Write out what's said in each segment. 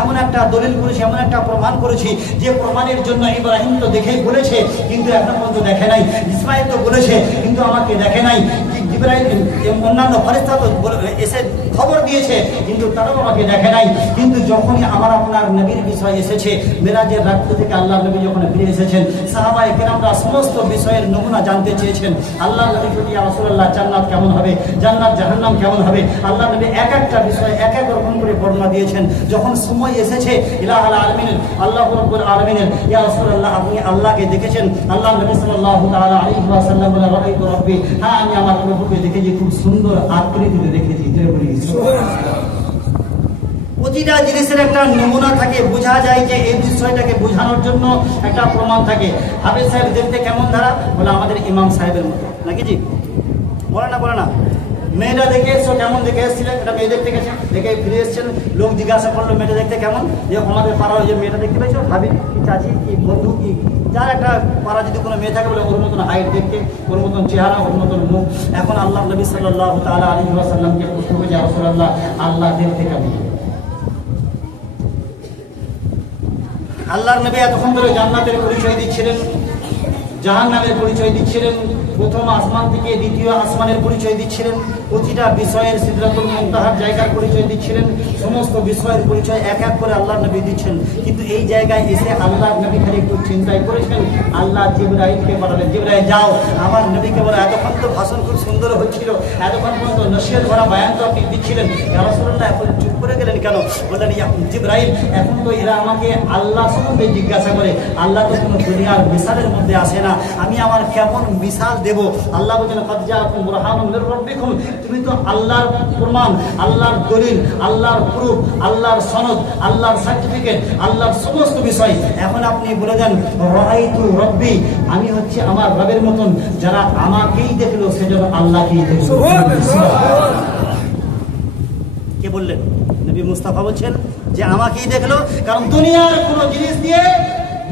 এমন একটা দলিল করেছি, এমন একটা প্রমাণ করেছি যে প্রমাণের জন্য ইব্রাহিম তো দেখেই বলেছে কিন্তু এখন পর্যন্ত দেখে নাই, ইসমাইল তো বলেছে কিন্তু আমাকে দেখে নাই, জিবরাইল অন্যান্য ফেরেশতা তো এসে খবর দিয়েছে কিন্তু তারাও আমাকে দেখে নাই। কিন্তু যখনই আমার আপনার নবীর বিষয় এসেছে, মেরাজের রাত্রি থেকে আল্লাহ নবী যখন ফিরে এসেছেন, সাহাবায়ে কেরামরা সমস্ত বিষয়ের নমুনা জানতে চেয়েছেন। আল্লাহ নবী বলি ইয়া রাসূলুল্লাহ জান্নাত কেমন হবে, জান্নাত জাহান্নাম কেমন হবে, আল্লাহ নবী এক একটা বিষয় এক এক রকম করে বর্ণনা দিয়েছেন। যখন সময় এসেছে ইলাহুল আলামিন আল্লাহ রাব্বুল আলামিনের ইয়া রাসূলুল্লাহ আপনি আল্লাহকে দেখেছেন, আল্লাহ নবী সাল্লাল্লাহু তাআলা আলাইহি ওয়াসাল্লাম বলেন রাআইতু রাব্বি, হ্যাঁ আমি আমার প্রভুকে দেখেছি, খুব সুন্দর আকৃতিতে দেখেছি। প্রতিটা জিনিসের একটা নমুনা থাকে, বোঝা যায় যে এই বিষয়টাকে বোঝানোর জন্য একটা প্রমাণ থাকে। হাফেজ সাহেব দেখতে কেমন ধারা বলে আমাদের ইমাম সাহেবের মতো নাকি জি, বলে না মেয়েটা দেখে এসছো কেমন দেখে এসেছিলেন, এটা মেয়ে দেখতে গেছেন, দেখে ফিরে এসেছেন, লোক জিজ্ঞাসা করলো মেয়েটা দেখতে কেমন, যে আমাদের পাড়ার যে মেয়েটা দেখতে পেয়েছো ভাবি কি চাচি কি বন্ধু কি, যার একটা পাড়া যদি কোনো মেয়ে থাকে বলে ওর মতন হাইট দেখতে, ওর মতন চেহারা, ওর মতন মুখ। এখন আল্লাহ নবী সাল্লাল্লাহু তাআলা আলাইহি ওয়াসাল্লামকে প্রশ্ন করেছে ইয়া রাসূলুল্লাহ আল্লাহ দেখতে কেমন? আল্লাহর নবী এতক্ষণ ধরে জান্নাতের পরিচয় দিচ্ছিলেন, জাহান্নামের পরিচয় দিচ্ছিলেন, প্রথম আসমান থেকে দ্বিতীয় আসমানের পরিচয় দিচ্ছিলেন, প্রতিটা বিষয়ের সিদরাতুল মুনতাহার জায়গার পরিচয় দিচ্ছিলেন, সমস্ত বিষয়ের পরিচয় এক এক করে আল্লাহর নবী দিচ্ছেন। কিন্তু এই জায়গায় এসে আল্লাহর নবী খালি একটু চিন্তাই করেছেন, আল্লাহ জিবরাইলকে পাঠালেন, জিবরাইল যাও আমার নবীকে বলে, এতক্ষণ তো ভাষণ খুব সুন্দর হচ্ছিল, এতক্ষণ পর্যন্ত নসিহত ভরা বয়ান তো আপনি দিচ্ছিলেন, ইয়া রাসূলুল্লাহ এখন চুপ করে গেলেন কেন? বললেন ইয়া জিবরাইল এখন তো এরা আমাকে আল্লাহ সম্বন্ধে জিজ্ঞাসা করে, আল্লাহ তো কোনো দুনিয়ার মিসালের মধ্যে আসে না, আমি আমার কেমন মিসাল দেব? আল্লাহ বলেন কদ জাআকুম বুরহানুম মির রাব্বিকুম, তুমি তো আল্লাহর প্রমাণ, আল্লাহর দলিল, আল্লাহর প্রুফ, আল্লাহর সনদ, আল্লাহর সার্টিফিকেট, আল্লাহর সমস্ত বিষয়। এখন আপনি বলে দেন রাআইতু রাব্বি, আমি হচ্ছে আমার রবের মতন, যারা আমাকেই দেখলো সেজন্য আল্লাহকেই দেখলো। কে বললেন? নবী মুস্তাফা বলছেন যে আমাকেই দেখলো, কারণ দুনিয়ার কোনো জিনিস দিয়ে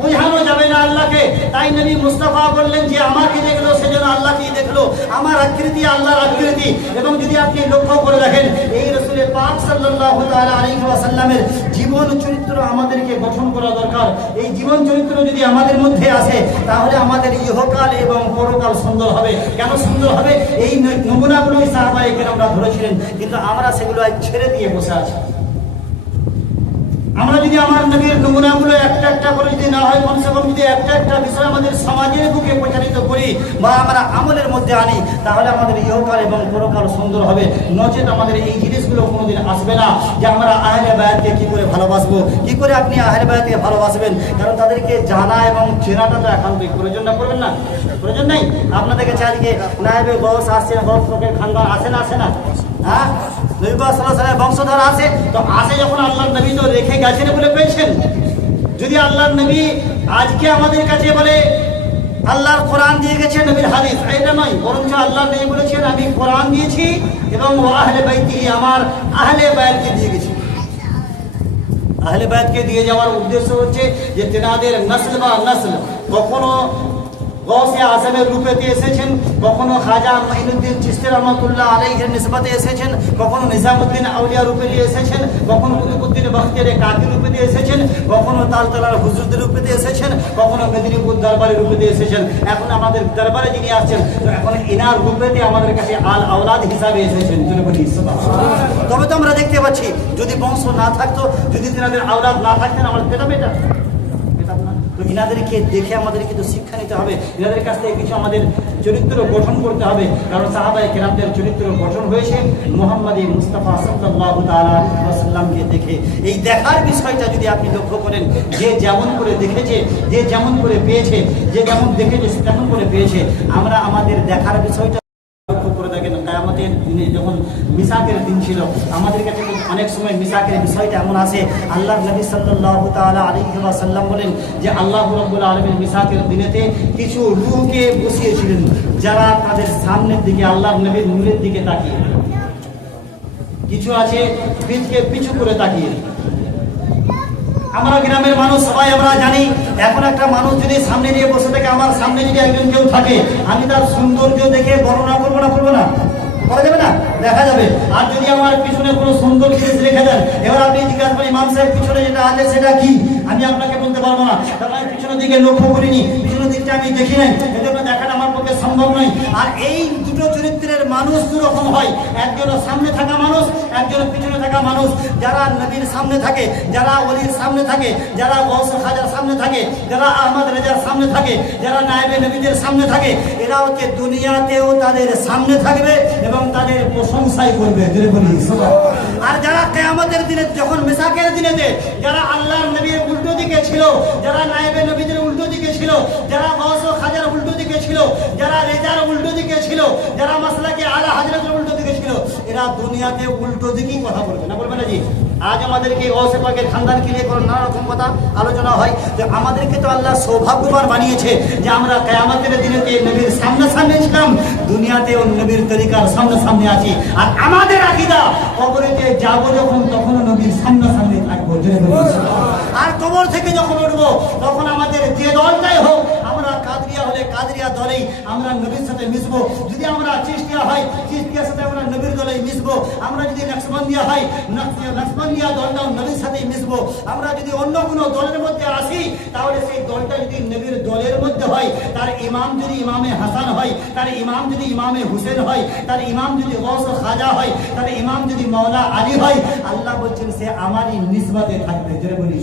বোঝানো যাবে না আল্লাহকে। তাই নবী মুস্তাফা বললেন যে আমাকে দেখলো সেজন্য আল্লাহকেই দেখলো, আমার আকৃতি আল্লাহর আকৃতি। এবং যদি আপনি লক্ষ্য করে দেখেন এই রাসূল পাক সাল্লাল্লাহু তাআলা আলাইহি ওয়াসাল্লামের জীবন চরিত্র আমাদেরকে গঠন করা দরকার। এই জীবন চরিত্র যদি আমাদের মধ্যে আসে তাহলে আমাদের ইহকাল এবং পরকাল সুন্দর হবে। কেন সুন্দর হবে? এই নমুনাগুলোই সাহাবায়ে কেরামরা ধরেছিলেন, কিন্তু আমরা সেগুলো ছেড়ে দিয়ে বসে আছি। আমরা যদি আমার নবীর নমুনাগুলো একটা একটা করে যদি না হয়, কমসে কম যদি একটা একটা বিষয় আমাদের সমাজের বুকে প্রচারিত করি বা আমরা আমলের মধ্যে আনি, তাহলে আমাদের ইহকাল এবং পরকাল সুন্দর হবে। নচেত আমাদের এই জিনিসগুলো কোনোদিন আসবে না যে আমরা আহলে বায়াতকে কি করে ভালোবাসবো। কি করে আপনি আহলে বায়াতকে ভালোবাসবেন? কারণ তাদেরকে জানা এবং চেনাটা তো একান্তই প্রয়োজন না, করবেন না? প্রয়োজন নেই? আপনাদের কাছে আজকে নায়েবে গৌস আসছে, গৌস ফকির খানদান আসে না, আসে না? হ্যাঁ, নবী পাক সাল্লাল্লাহু আলাইহি ওয়াসাল্লামের বংশধর আছে, তো আসে যখন আল্লাহর নবী তো রেখে গেছেন বলে পেয়েছেন। যদি আল্লাহর নবী আজকে আমাদের কাছে বলে আল্লাহর কোরআন দিয়ে গেছেন, নবীর হাদিস, এটা নয়, বরঞ্চ আল্লাহর নবী বলেছেন আমি কোরআন দিয়েছি এবং আহলে বাইতিহি, আমার আহলে বায়াতকে দিয়ে গেছি। আহলে বায়াতকে দিয়ে যাওয়ার উদ্দেশ্য হচ্ছে যে তেনাদের নসল বা নসল কখনো গৌসে আজমের রূপেতে এসেছেন, কখনো খাজা মাইনুদ্দিন চিশতি রহমাতুল্লাহ আলাইহির নিসবতে এসেছেন, কখনো নিজামউদ্দিন আউলিয়া রূপে দিয়ে এসেছেন, কখনো কুতুবউদ্দিন বখতিয়ারে কাকি রূপে দিয়ে এসেছেন, কখনো তালতলার হুজুরদের রূপে দিয়ে এসেছেন, কখনো মেদিনীপুর দরবারের রূপে দিয়ে এসেছেন। এখন আমাদের দরবারে যিনি আসছেন তো এখন এনার রূপেতে আমাদের কাছে আল আওলাদ হিসাবে এসেছেন। তবে তো আমরা দেখতে পাচ্ছি যদি বংশ না থাকতো, যদি তেনাদের আওলাদ না থাকতেন, আমরা পেতাম এটা? তো ইনাদেরকে দেখে আমাদের কিন্তু শিক্ষা নিতে হবে, ইনাদের কাছ থেকে কিছু আমাদের চরিত্র গঠন করতে হবে। কারণ সাহাবায়ে কেরামদের চরিত্র গঠন হয়েছে মুহাম্মদী মুস্তাফা সাল্লাল্লাহু তাআলা আলাইহি ওয়াসাল্লামকে দেখে। এই দেখার বিষয়টা যদি আপনি লক্ষ্য করেন, যে যেমন করে দেখেছে, যে যেমন করে পেয়েছে, যে যেমন দেখেছে সে তেমন করে পেয়েছে, আমরা আমাদের দেখার বিষয়টা লক্ষ্য করে দেখেন। কিয়ামতের দিনে যখন মিসাকের দিন ছিল, আমাদের কাছে অনেক সময় মিসাকের বিষয়টা এমন আসে, আল্লাহর নবী সাল্লাল্লাহু তাআলা আলাইহি ওয়াসাল্লাম বলেন যে আল্লাহ রাব্বুল আলামিন মিসাকের দিনেতে কিছু রূহকে বসিয়েছিলেন যারা তাদের সামনের দিকে আল্লাহর নবীর নূরের দিকে তাকিয়ে, কিছু আছে পিঠকে পিছু করে তাকিয়ে। আমরা গ্রামের মানুষ সবাই আমরা জানি, এখন একটা মানুষ যদি সামনে নিয়ে বসে থাকে, আমার সামনে যদি একজন কেউ থাকে, আমি তার সৌন্দর্য দেখে বর্ণনা করবো না, করবো না? করা যাবে না? দেখা যাবে। আর যদি আমার পিছনে কোনো সুন্দর জিনিস রেখে দেন, এবার আপনি জিজ্ঞাসা করেন ইমাম সাহেব পিছনে যেটা আছে সেটা কি, আমি আপনাকে বলতে পারবো না, কারণ আমি পিছনের দিকে লক্ষ্য করিনি, পিছনের দিকটা আমি দেখি নাই, এজন্য দেখাটা আমার পক্ষে সম্ভব নয়। আর এই দুটো চরিত্রের মানুষ দুরকম হয়, একজন সামনে থাকা মানুষ, একজন পিছনে থাকা মানুষ। যারা নবীর সামনে থাকে, যারা ওলির সামনে থাকে, যারা গৌসে খাজার সামনে থাকে, যারা আহমদ রেজার সামনে থাকে, যারা নায়েবে নবীদের সামনে থাকে, এরা হচ্ছে দুনিয়াতেও তাদের সামনে থাকবে এবং তাদের প্রশংসাই করবে। আর যারা কিয়ামতের দিনে, যখন মিসাকের দিনেতে যারা আল্লাহর নবীর উল্টো দিকে ছিল, যারা নায়েবে নবীদের উল্টো দিকে ছিল, যারা গৌস খাজার উল্টো দিকে ছিল, যারা রেজার উল্টো দিকে ছিল, যারা মাসলাকে আলা হযরতের উল্টো দিকে ছিল, এরা দুনিয়াতে উল্টো দিকেই কথা বলবে না, বলবে না জি। আজ আমাদেরকে গৌসে পাকের খানদানকে নিয়ে কোনো নানা রকম কথা আলোচনা হয়, যে আমাদেরকে তো আল্লাহ সৌভাগ্যবান বানিয়েছে যে আমরা কিয়ামতের দিনেতে নবীর সামনে ছিলাম, দুনিয়াতেও নবীর তরিকার সামনে আছি। আর আমাদের আকীদা কবরেতে যাব যখন তখন নবীর সামনে থাকবো। আর কবর থেকে যখন উঠবো তখন আমাদের যে দলটাই হোক, আমরা কাদরিয়া হলে কাদরিয়া দলেই আমরা নবীর সাথে মিশবো, যদি আমরা চিশতিয়া হয় চিশতিয়ার সাথে আমরা নবীর দলেই মিশবো, আমরা যদি নকশবন্দিয়া হয় নকশবন্দিয়া দলটাও নবীর সাথেই মিশবো। আমরা যদি অন্য কোনো দলের মধ্যে আসি, তাহলে সেই দলটা যদি নবীর দলের মধ্যে হয়, তার ইমাম যদি ইমামে হাসান হয়, তার ইমাম যদি ইমামে হুসেন হয়, তার ইমাম যদি গৌস খাজা হয়, তার ইমাম যদি মাওলা আলী হয়, আল্লাহ বলছেন সে আমারই নিসবতে থাকবে। জোরে বলি।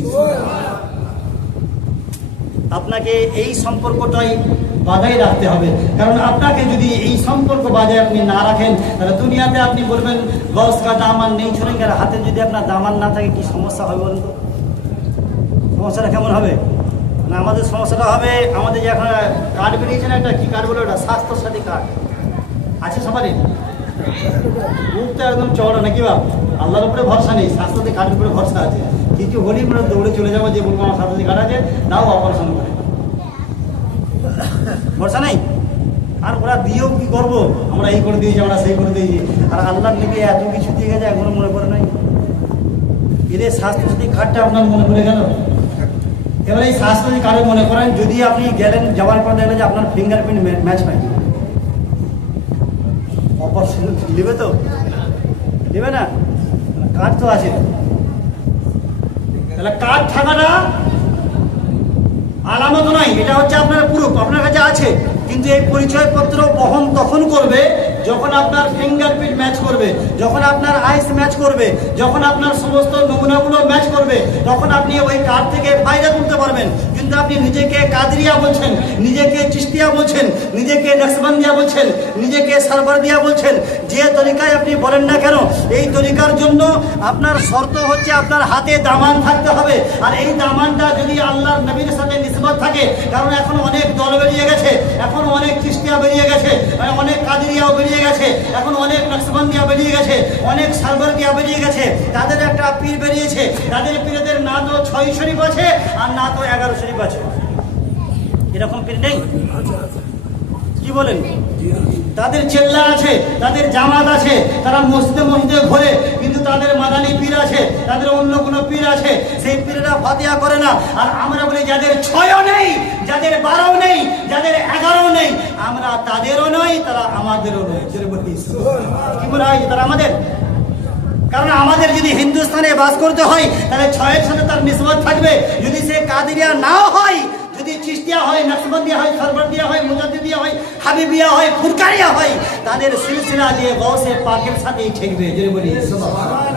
আপনাকে এই সম্পর্কটাই বাজায় রাখতে হবে, কারণ আপনাকে যদি এই সম্পর্ক বাজায় আপনি না রাখেন, তাহলে দুনিয়াতে আপনি বলবেন গৌস কা দামান নেই ছোড়েঙ্গে, আর হাতে যদি আপনার দামান না থাকে কি সমস্যা হবে বলুন তো? সমস্যাটা কেমন হবে? না, আমাদের সমস্যাটা হবে, আমাদের যে এখন কার্ড বেরিয়েছে না, একটা কি কার্ড বলে ওটা, স্বাস্থ্যসাথী কার্ড আছে সবারই, মুখটা একদম চওড়া নাকি বা, আল্লাহর উপরে ভরসা নেই, স্বাস্থ্যসাথী কার্ডের উপরে ভরসা আছে। কিছু হলেই আমরা দৌড়ে চলে যাবো, যে বলবো আমার স্বাস্থ্যসাথী কার্ড আছে, নাও অপারেশন করে, ভরসা নেই। আর ওরা দিয়েও কি করবো, আমরা এই করে দিয়েছি, আমরা সেই করে দিয়েছি। আর আল্লাহর নবী এত কিছু দিয়ে গেছে, এখনো মনে করে নাই। এদের স্বাস্থ্যসাথী কার্ডটা আপনার মনে করে গেল। এবার এই স্বাস্থ্যসাথী কার্ডে মনে করেন, যদি আপনি গেলেন, যাওয়ার পর দেখলেন যে আপনার ফিঙ্গারপ্রিন্ট ম্যাচ পাই, অপারেশন নেবে তো নেবে না, কার্ড তো আছে। তাহলে কার্ড থাকাটা আলামত নয়, এটা হচ্ছে আপনার প্রুফ, আপনার কাছে আছে। কিন্তু এই পরিচয়পত্র বহন তখন করবে যখন আপনার ফিঙ্গারপ্রিন্ট ম্যাচ করবে, যখন আপনার আইস ম্যাচ করবে, যখন আপনার সমস্ত নমুনাগুলো ম্যাচ করবে, তখন আপনি ওই কার্ড থেকে ফায়দা তুলতে পারবেন। কিন্তু আপনি নিজেকে কাদরিয়া বলছেন, নিজেকে চিশতিয়া বলছেন, নিজেকে নকশবন্দিয়া বলছেন, নিজেকে সরবরদিয়া বলছেন, যে তরিকায় আপনি বলেন না কেন, এই তরিকার জন্য আপনার শর্ত হচ্ছে আপনার হাতে দামান থাকতে হবে। আর এই দামানটা যদি আল্লাহর নবীর সাথে নিসবত থাকে, কারণ এখন অনেক দল বেরিয়ে গেছে, এখন অনেক চিশতিয়া বেরিয়ে গেছে, অনেক কাদরিয়াও বেরিয়ে গেছে, এখন অনেক নকশবন্দিয়া বেরিয়ে গেছে, অনেক সরবরদিয়া বেরিয়ে গেছে। তাদের একটা পীর বেরিয়েছে, তাদের পীরদের না তো 6 শরীফ আছে আর না তো 11 শরীফ আছে, এরকম পীর নেই? কি বলেন? তাদের চেল্লা আছে, তাদের জামাত আছে, তারা মসজিদে ঘোরে, কিন্তু তাদের মাদানী পীর আছে, তাদের অন্য কোনো পীর আছে, সেই পীরেরা ফাতিহা করে না। আর আমরা বলি যাদের 6ও নেই, যাদের 12ও নেই, যাদের 11ও নেই, আমরা তাদেরও নই, তারা আমাদেরও নয়। কি বলা হয়? তারা আমাদের, কারণ আমাদের যদি হিন্দুস্তানে বাস করতে হয়, তাহলে 6-এর সাথে তার নিসবত থাকবে। যদি সে কাদরিয়া নাও হয়, যদি চিশতিয়া হয়, নকশবন্দিয়া হয়, সরবরদিয়া হয়, মুজাদ্দিদিয়া হয়, হাবিবিয়া হয়, ফুরকানিয়া হয়, তাদের সিলসিলা দিয়ে গৌসে পাকের সাথেই ঠেকবে। জোরে বলি সুবহানাল্লাহ।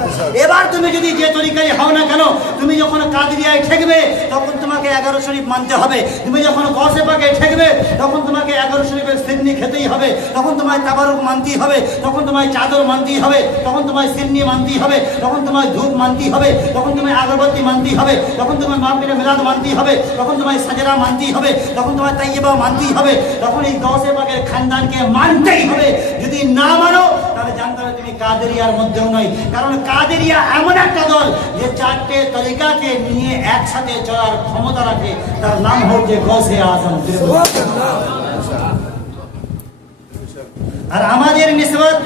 এবার তুমি যদি যে তরিকায় হও না কেন, তুমি যখন কাদরিয়ায় ঠেকবে তখন তোমাকে 11 শরীফ মানতে হবে। তুমি যখন গৌসে পাকে ঠেকবে তখন তোমাকে 11 শরীফের সিন্নি খেতেই হবে, তখন তোমায় তাবারুক মানতেই হবে, তখন তোমায় চাদর মানতেই হবে, তখন তোমায় সিন্নি মানতেই হবে, তখন তোমায় ধূপ মানতেই হবে, তখন তোমায় আগরবাতি মানতেই হবে, তখন তোমায় মাহফিলে মিলাদ মানতেই হবে, তখন তোমায় সাজরা মানতেই হবে, তখন তোমায় তাইয়্যিবা মানতেই হবে, তখন এই গৌসে পাকের খানদানকে মানতেই হবে। যদি না মানো তাহলে জানতে হবে তুমি কাদেরিয়ার মধ্যেও নয়। কারণ কাদেরিয়া এমন একটা দল যে 4টে তরিকাকে নিয়ে একসাথে চলার ক্ষমতা রাখে, তার নাম হচ্ছে গৌসে আজম। আর আমাদের নিসবত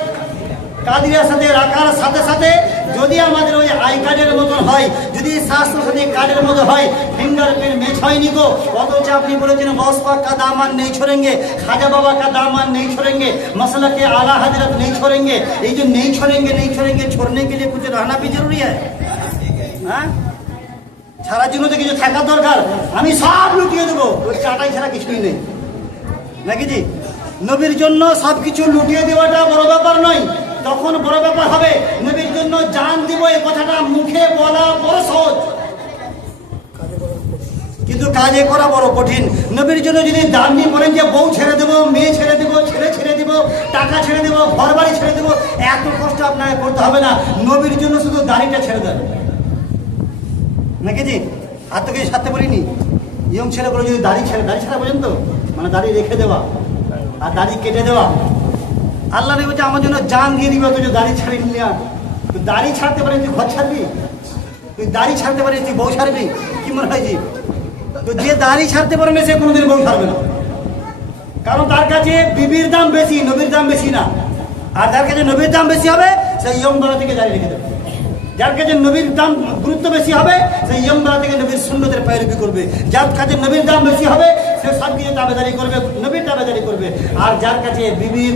কাদিয়ার সাথে রাখার সাথে সাথে যদি আমাদের ওই আই কার্ডের মতন হয়, যদি স্বাস্থ্যসাথী কার্ডের মতো হয়, ফিঙ্গারপ্রিন্ট ম্যাচ হয়নি গো, অথচ আপনি বলেছেন গৌস পাক কা দামান নেই छोड़ेंगे, খাজা বাবা কা দামান নেই छोड़ेंगे, मसला के आला हजरत नहीं छोड़ेंगे। এই যে নেই छोड़ेंगे नहीं छोड़ेंगे छोड़ने के लिए कुछ रहना भी जरूरी है। হ্যাঁ, ছাড়ার জন্য তো কিছু থাকা দরকার। আমি সব লুটিয়ে দেবো, ওই চাটাই ছাড়া কিছুই নেই নাকি জি? নবীর জন্য সব কিছু লুটিয়ে দেওয়াটা বড় ব্যাপার নয়, তখন বড় ব্যাপার হবে। নবীর জন্য জান দিব এই কথাটা মুখে বলা বড় সহজ, কিন্তু কাজে করা বড় কঠিন। নবীর জন্য যদি দাম নিয়ে বলেন যে বউ ছেড়ে দেবো, মেয়ে ছেড়ে দেবো, ছেলে ছেড়ে দেবো, টাকা ছেড়ে দেবো, ঘর বাড়ি ছেড়ে দেবো, এত কষ্ট আপনাকে করতে হবে না। নবীর জন্য শুধু দাড়িটা ছেড়ে দেন নাকি জি? আর তো কিছু সারতে পারিনি। ইয়ং ছেলেগুলো যদি দাড়ি ছাড়া বোঝেন তো, মানে দাড়ি রেখে দেওয়া আর দাড়ি কেটে দেওয়া, আল্লাহ নেই বলছে আমার জন্য জান দিয়ে দিবে, অথচ দাড়ি ছাড়িয়ে নিলে। তুই দাড়ি ছাড়তে পারিস, তুই ঘর ছাড়বি? তুই দাড়ি ছাড়তে পারিস, তুই বউ ছাড়বি? কি মনে হয় জি? তো যে দাড়ি ছাড়তে পারে না সে কোনোদিন বউ ছাড়বে না, কারণ তার কাছে বিবির দাম বেশি, নবীর দাম বেশি না। আর যার কাছে নবীর দাম বেশি হবে সে ইয়ং বেলা থেকে দাড়ি রেখে দেবে। যার কাছে নবীর দাম গুরুত্ব বেশি হবে সে ইয়ং বেলা থেকে নবীর সুন্নতের পায়রবি করবে। যার কাছে নবীর দাম বেশি হবে সে সব কিছু দাবেদারি করবে, নবীর দাবেদারি করবে। আর যার কাছে বিবির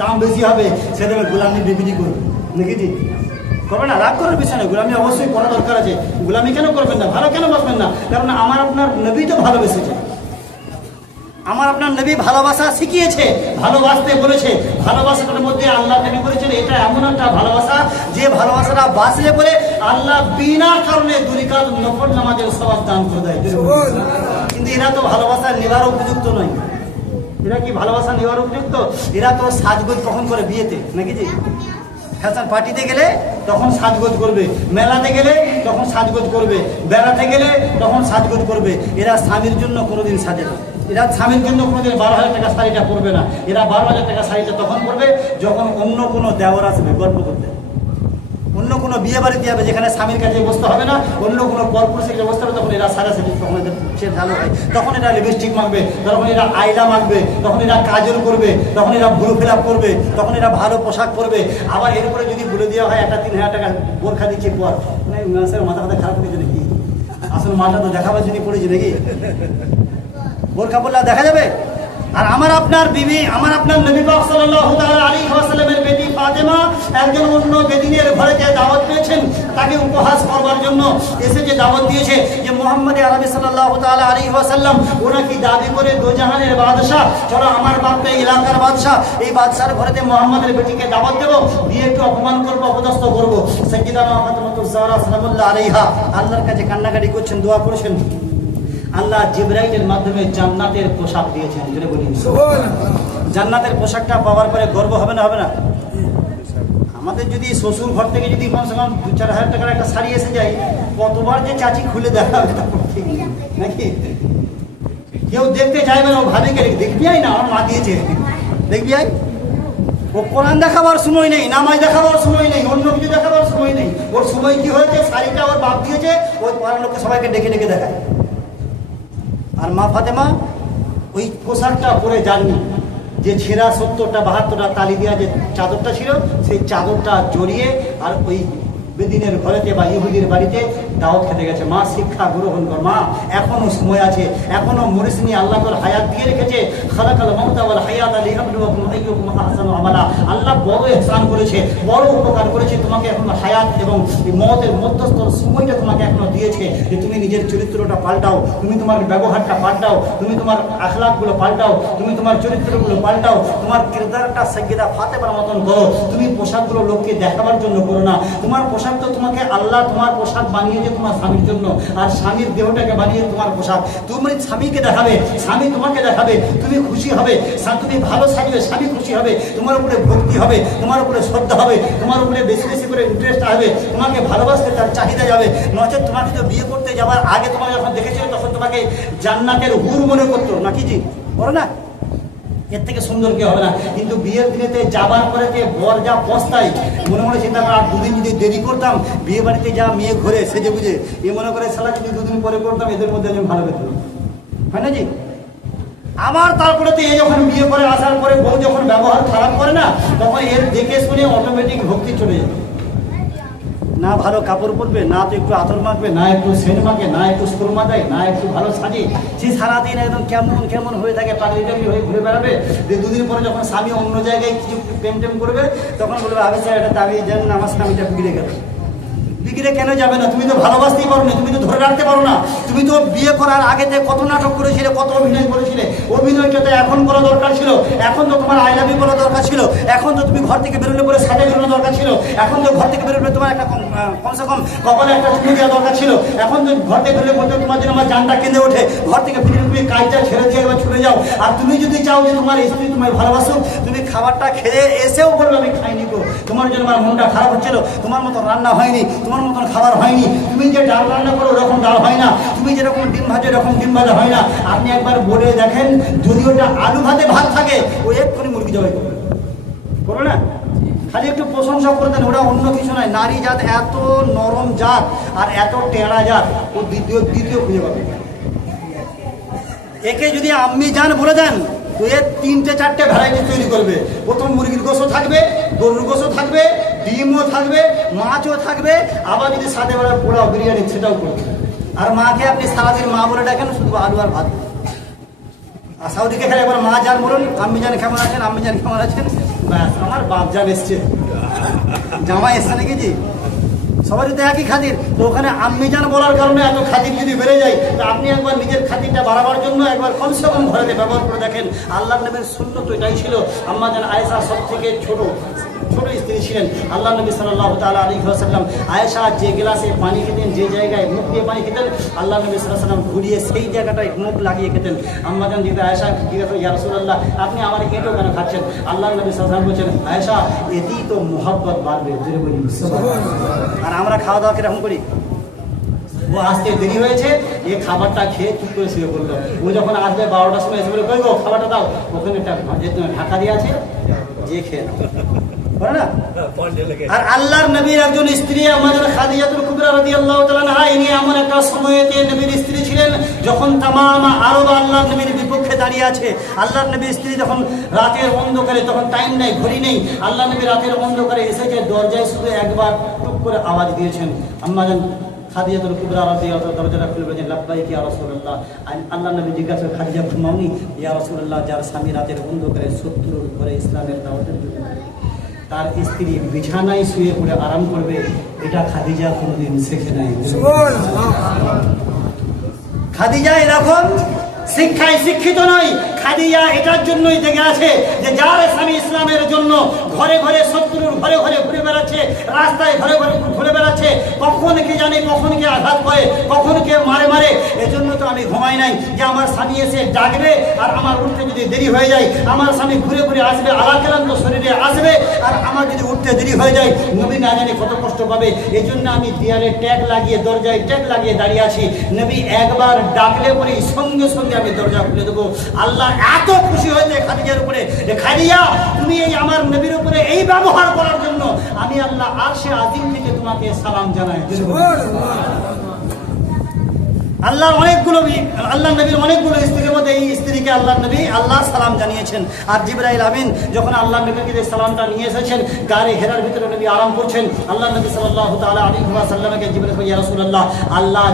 দাম বেশি হবে সে দেবে গোলামি বিবিধি করবে নাকি জি? করবে না, রাগ করার বিষয় নয়, গোলামি অবশ্যই করা দরকার আছে। গোলামি কেন করবেন না, ভালো কেন বাসবেন না? কারণ আমার আপনার নবী তো ভালোবেসেছে, আমার আপনার নবী ভালোবাসা শিখিয়েছে, ভালোবাসতে বলেছে। ভালোবাসাটার মধ্যে আল্লাহ নবী বলেছেন এটা এমন একটা ভালোবাসা যে ভালোবাসাটা বাঁচলে বলে আল্লাহ বিনা কারণে দুরিকাত নফল নামাজের সওয়াব দান করে দেয়। কিন্তু এরা তো ভালোবাসা নেবার উপযুক্ত নয়। এরা কি ভালোবাসা নেওয়ার উপযুক্ত? এরা তো সাজগোজ কখন করে বিয়েতে নাকি জি? ফ্যাশন পার্টিতে গেলে তখন সাজগোজ করবে, মেলাতে গেলে তখন সাজগোজ করবে, বেড়াতে গেলে তখন সাজগোজ করবে। এরা স্বামীর জন্য কোনোদিন সাজে না। এরা স্বামীর জন্য কোনোদিন 12,000 টাকা শাড়িটা পরবে না। এরা 12,000 টাকা শাড়িটা তখন পরবে যখন অন্য কোনো দেওয়ার আসবে গল্প করতে, অন্য কোনো বিয়ে বাড়িতে যাবে যেখানে স্বামীর কাছে বসতে হবে না, অন্য কোনো পরপুরুষের কাছে বসতে হবে, তখন এরা সারাসারি, তখন এদের সে ভালো হয়। তখন এরা লিপস্টিক মাখবে, তখন এরা আইলা মাখবে, তখন এরা কাজল করবে, তখন এরা ভুরু ফিল আপ করবে, তখন এরা ভালো পোশাক পরবে। আবার এরপরে যদি বলে দেওয়া হয় একটা 3,000 টাকা বোরখা দিচ্ছে পর, মানে মানুষের মাথা খারাপ হয়েছে নাকি? আসলে মাথা তো দেখাবার জন্য পড়েছে নাকি? বোরখা পরলে দেখা যাবে? আর আমার আপনার বিবি, আমার আপনার নবী পাক সাল্লাল্লাহু তাআলা আলাইহি ওয়াসাল্লামের বেটি ফাতেমা একজন অন্য বেদিনের ঘরেতে দাওয়াত পেয়েছেন, তাকে উপহাস করবার জন্য এসে যে দাওয়াত দিয়েছে যে মুহাম্মদ আরবি সাল্লাল্লাহু তাআলা আলাইহি ওয়াসাল্লাম ওরা কি দাবি করে দো জাহানের বাদশা, চলো আমার বাপ তো এলাকার বাদশা, এই বাদশার ঘরেতে মুহাম্মদের বেটিকে দাওয়াত দেব, দিয়ে একটু অপমান করব, অপদস্থ করব। সাইয়্যিদানা ফাতেমাতুজ জাহরা সালামুল্লাহ আলাইহা আল্লাহর কাছে কান্নাকাটি করছেন, দোয়া করেছেন। আল্লাহ জিবরাইলের মাধ্যমে জান্নাতের পোশাক দিয়েছেন। যেটা বলি জান্নাতের পোশাকটা পাওয়ার পরে গর্ব হবে না? হবে না? আমাদের যদি শ্বশুর ঘর থেকে যদি কমসে কম 2-4 হাজার টাকার একটা শাড়ি এসে যায়, কতবার যে চাচি খুলে দেখা হবে নাকি? কেউ দেখতে চাইবে না, ও ভাবে কে দেখবি আই না আমার মা দিয়েছে, দেখবি আই। ও কোরআন দেখাবার সময় নেই, নামাজ দেখাবার সময় নেই, অন্য কিছু দেখাবার সময় নেই। ওর সময় কি হয়েছে, শাড়িটা ওর বাপ দিয়েছে, ওই পাড়ার লোককে সবাইকে ডেকে ডেকে দেখায়। আর মা ফাতেমা ওই পোশাকটা পরে যাননি, যে ছেঁড়া 70টা 72টা তালি দেওয়া যে চাদরটা ছিল, সেই চাদরটা জড়িয়ে আর ওই বেদিনের ঘরেতে বা ইহুদির বাড়িতে দাওয়াত খেতে গেছে। মা শিক্ষা গ্রহণ কর, মা এখনো সময় আছে, এখনো মরিসনি, আল্লাহ তোর হায়াত দিয়ে রেখেছে। খালাকাল মাউতা ওয়াল হায়াতা লিয়াবলুয়াকুম আইয়ুকুম আহসানু আমালা। আল্লাহ বড় ইহসান করেছে, বড় উপকার করেছে, তোমাকে এখনো হায়াত এবং মওতের মধ্যস্থ সময়টা তোমাকে এখনো দিয়েছে যে তুমি নিজের চরিত্রটা পাল্টাও, তুমি তোমার ব্যবহারটা পাল্টাও, তুমি তোমার আখলাকগুলো পাল্টাও, তুমি তোমার চরিত্রগুলো পাল্টাও, তোমার কিরদারটা সাইয়্যিদা ফাতেমার মতন করো। তুমি পোশাকগুলো লোককে দেখাবার জন্য করো না, তোমার পোশাক তো তোমাকে আল্লাহ তোমার পোশাক বানিয়েছে তোমার স্বামীর জন্য, আর স্বামীর দেহটাকে বানিয়ে তোমার পোশাক। তুমি স্বামীকে দেখাবে, স্বামী তোমাকে দেখাবে, তুমি খুশি হবে, তুমি ভালো সাজবে, স্বামী খুশি হবে, তোমার উপরে ভক্তি হবে, তোমার উপরে শ্রদ্ধা হবে, তোমার উপরে বেশি বেশি করে ইন্টারেস্ট আসবে, তোমাকে ভালোবাসতে তার চাহিদা যাবে। নচেত তোমাকে তো বিয়ে করতে যাওয়ার আগে তোমাকে যখন দেখেছিল তখন তোমাকে জান্নাতের হুর মনে করতো নাকি জি? বলো না, এর থেকে সুন্দর কি হবে না? কিন্তু বিয়ের দিনেতে যাবার পরে বর যা পস্তায়, মনে মনে চিন্তা করে আর 2 দিন যদি দেরি করতাম, বিয়ে বাড়িতে যা মেয়ে ঘুরে সেজে বুঝে, এ মনে করে সালা যদি 2 দিন পরে করতাম এদের মধ্যে আমি ভালো পেতাম, হয় না জি? আমার তারপরে তো এ যখন বিয়ে করে আসার পরে বউ যখন ব্যবহার খারাপ করে না, তখন এর দেখে শুনে অটোমেটিক ভক্তি চলে যাবে। না ভালো কাপড় পরবে, না তো একটু আতর মাখবে, না একটু সেন্ট মাখে, না একটু সুরমা দেয়, না একটু ভালো সাজে, সে সারাদিন একদম কেমন কেমন হয়ে থাকে, পাগলি টাগলি হয়ে ঘুরে বেড়াবে। দুদিন পরে যখন স্বামী অন্য জায়গায় কিছু প্রেম টেম করবে, তখন বলবে আগে স্যার এটা দাবি যেন আমার স্বামীটা বিগড়ে গেল। বিগড়ে কেন যাবে না? তুমি তো ভালোবাসতেই পারো না, তুমি তো ধরে রাখতে পারো না। তুমি তো বিয়ে করার আগে কত নাটক করেছিলে, কত অভিনয় করেছিলে। অভিনয়টা তো এখন করা দরকার ছিল, এখন তো তোমার আই লাভ ইউ করা দরকার ছিল, এখন তো তুমি ঘর থেকে বেরোলে পরে সাজা বেরোনো দরকার ছিল, এখন তো ঘর থেকে বেরোলে তোমার একটা কমসে কম কপালে একটা চুমু দেওয়া দরকার ছিল, এখন তো ঘর থেকে বেরোলে পরে তোমার জন্য আমার জানটা কেঁদে ওঠে, ঘর থেকে ফিরে তুমি কাজটা ছেড়ে দিয়ে একবার ছুটে যাও। আর তুমি যদি চাও যে তোমার স্ত্রী তোমায় ভালোবাসুক, তুমি খাবারটা খেয়ে এসেও বলবে আমি খাইনি গো, তোমার জন্য আমার মনটা খারাপ হচ্ছিল, তোমার মতো রান্না হয়নি, তোমার মতন খাবার হয়নি, তুমি যে ডাল রান্না করো ওরকম ডাল হয় না, তুমি যেরকম ডিম ভাজো এরকম ডিম ভাজা হয় না। আপনি একবার বলে দেখেন, যদি ওটা আলু ভাতে ভাত থাকে, ওই এক্ষুনি মুরগি জবাই করবে, করো না? খালি একটু প্রশংসা করে দেন, ওটা অন্য কিছু নয়। নারী জাত এত নরম জাত আর এত টেড়া জাত, ও দ্বিতীয় খুঁজে পাবে। একে যদি আম্মি জান বলে দেন, তো এর 3-4টে ভ্যারাইটি তৈরি করবে। প্রথম মুরগির গোশও থাকবে, গরুর গোশও থাকবে, ডিমও থাকবে, মাছও থাকবে, আবার যদি সাথে বেলা পোড়াও বিরিয়ানি সেটাও করবে। আর মাকে আপনি সারাদিন মা বলে ডাকেন, শুধু আলু আর ভাত। আর সাউদিকে খেলে একবার মা জান বলুন, আম্মি জান কেমন আছেন, আম্মি জান কেমন আছেন, ব্যাস আমার বাপ জান এসছে, জামাই এসছে নাকি জি, সবারই তো একই খাতির। তো ওখানে আম্মি জান বলার কারণে এত খাতির যদি বেড়ে যায়, তো আপনি একবার নিজের খাতিরটা বাড়াবার জন্য একবার কমসে কম ঘরেতে ব্যবহার করে দেখেন। আল্লাহ নবীর সুন্নত তো এটাই ছিল। আম্মা জান আয়েশা সব থেকে ছোট স্ত্রী ছিলেন। আল্লাহ নবী সাল্লাল্লাহু তাআলা আলাইহি ওয়াসাল্লাম আয়েশা যে গ্লাসে পানি খেতেন, যে জায়গায় মুখ দিয়ে পানি খেতেন, আল্লাহ নবী সাল্লাল্লাহু আলাইহি ওয়াসাল্লাম ঘুরিয়ে সেই জায়গাটায় মুখ লাগিয়ে খেতেন। আম্মা জান জিজ্ঞাসা আয়েশা জিজ্ঞাসা, ইয়া রাসূলুল্লাহ আপনি আমার এঁটো কেন খাচ্ছেন? আল্লাহ নবী সাল্লাল্লাহু আলাইহি ওয়াসাল্লাম বলছেন, আয়েশা এতেই তো মুহাব্বত বাড়বে। জোরে বলি সুবহানাল্লাহ। আর আমরা খাওয়া দাওয়া কিরকম করি? ও আসতে দেরি হয়েছে, এ খাবারটা খেয়ে চুপ করে শুয়ে পড়লো। ও যখন আসবে 12টার সময় এসে বলে, কই গো খাবারটা দাও, ওখানে একটা ঢাকা দিয়ে আছে, যে খেয়ে নাও, বলে না? আর আল্লাহর নবীর একজন স্ত্রী আমাদের খাদিজাতুল কুবরা রাদিয়াল্লাহু তাআলা আনহা, ইনি এমন একটা সময়েতে নবীর স্ত্রী ছিলেন যখন তামাম আরব আল্লাহর নবীর বিপক্ষে দাঁড়িয়ে আছে। আল্লাহর নবীর স্ত্রী যখন রাতের অন্ধকারে, তখন টাইম নেই, ঘড়ি নেই, আল্লাহ নবী রাতের অন্ধকারে এসেছে, দরজায় শুধু একবার টুক করে আওয়াজ দিয়েছেন। আম্মা জান খাদিজাতুল কুবরা রাদিয়াল্লাহু তাআলা দরজাটা খুলে বলেছেন, লাব্বাইক ইয়া রাসূলুল্লাহ। আল্লাহ নবী জিজ্ঞাসা, খাদিজা ঘুমাওনি? ইয়া রাসূলুল্লাহ, যার স্বামী রাতের অন্ধকারে শত্রুর ঘরে ইসলামের দাওয়াতের জন্য তার স্ত্রী বিছানায় শুয়ে পড়ে আরাম করবে, এটা খাদিজা কোনোদিন শেখে নাই। খাদিজা এরকম শিক্ষায় শিক্ষিত নয়। খাদিজা এটার জন্যই জেগে আছে যে যার স্বামী ইসলামের জন্য ঘরে ঘরে শত্রুর ঘরে ঘরে ঘুরে বেড়াচ্ছে, রাস্তায় ঘরে ঘরে ঘুরে বেড়াচ্ছে, কখন কে জানে কখন কে আঘাত করে, কখন কে মারে মারে। এজন্য তো আমি ঘুমাই নাই, যে আমার স্বামী এসে ডাকবে আর আমার উঠতে যদি দেরি হয়ে যায়, আমার স্বামী ঘুরে ঘুরে আসবে, আলাক্রান্ত শরীরে আসবে, আর আমার যদি উঠতে দেরি হয়ে যায়, নবী না জানে কত কষ্ট পাবে। এই জন্য আমি দেয়ালে ট্যাগ লাগিয়ে, দরজায় ট্যাগ লাগিয়ে দাঁড়িয়ে আছি। নবী একবার ডাকলে পরে সঙ্গে সঙ্গে আমি দরজা খুলে দেবো। আল্লাহ এত খুশি হয়েছে খাদিজার উপরে, খাদিজা তুমি এই আমার নবীর উপরে এই ব্যবহার করার জন্য আমি আল্লাহ আরশে আজিম থেকে তোমাকে সালাম জানাই। আল্লাহ নবীর অনেকগুলো স্ত্রীর মধ্যে এই স্ত্রীকে আল্লাহ নবী আল্লাহ সালাম জানিয়েছেন। আর জিবরাইল আমিন যখন আল্লাহ নবীকে যে সালামটা নিয়ে এসেছেন, গাড়ি হেরার ভিতরে নবী আরাম করছেন, আল্লাহ নবী সাল্লাল্লাহু তাআলা আলাইহি ওয়াসাল্লামকে জিবরাইল ইয়া রাসূলুল্লাহ, আল্লাহ